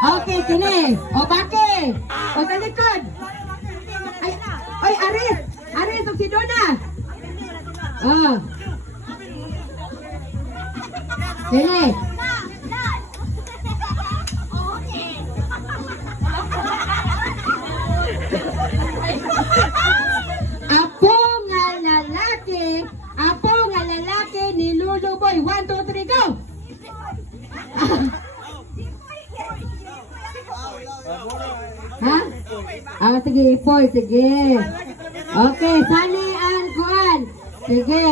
Okay, sini. O, bakit? O, sa likod. Ay, ay, Aris. Aris, o si Donna. Oh. Sini. Apo nga lalaki ni Luluboy. 1, 2, 3, go! Ha? Ah, sige, Ipoy, sige. Okay, Sunny and Juan. Sige.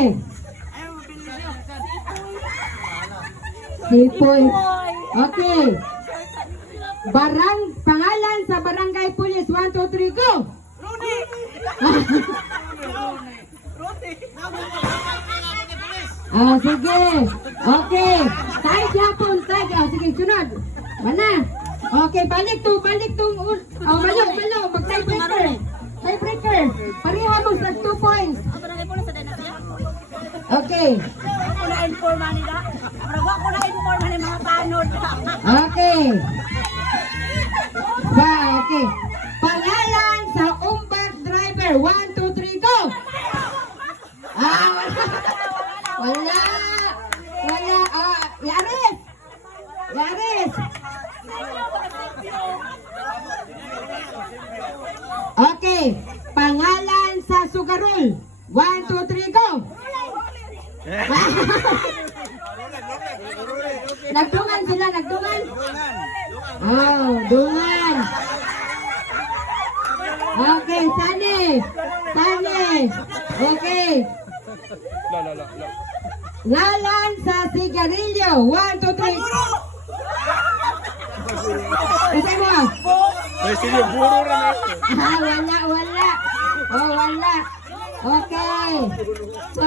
Si Ipoy. Okay. Pangalan sa barangay pulis. 1, 2, 3, go! Ah, sige. Okay. Tayo Japon, tayo. Oh, sige, sunod. Mana? Okay, balik to. Oh, malo. Mag-tiebreaker. Tiebreaker. Pareha mo sa 2 points. Okay. Okay. Okay. Pangalan sa umbak driver. 1, 2, 3, go! Ah, wala. Yaris. Okay. Pangalan sa Sugarol. 1, 2, 3, go. Nagdungan sila. Oh, dungan. Okay, Sani. Okay. Ngalan sa sigarilyo. 1, 2, 3. Kasi mo. May sige, puro na Wala. Oh, wala. Okay. So,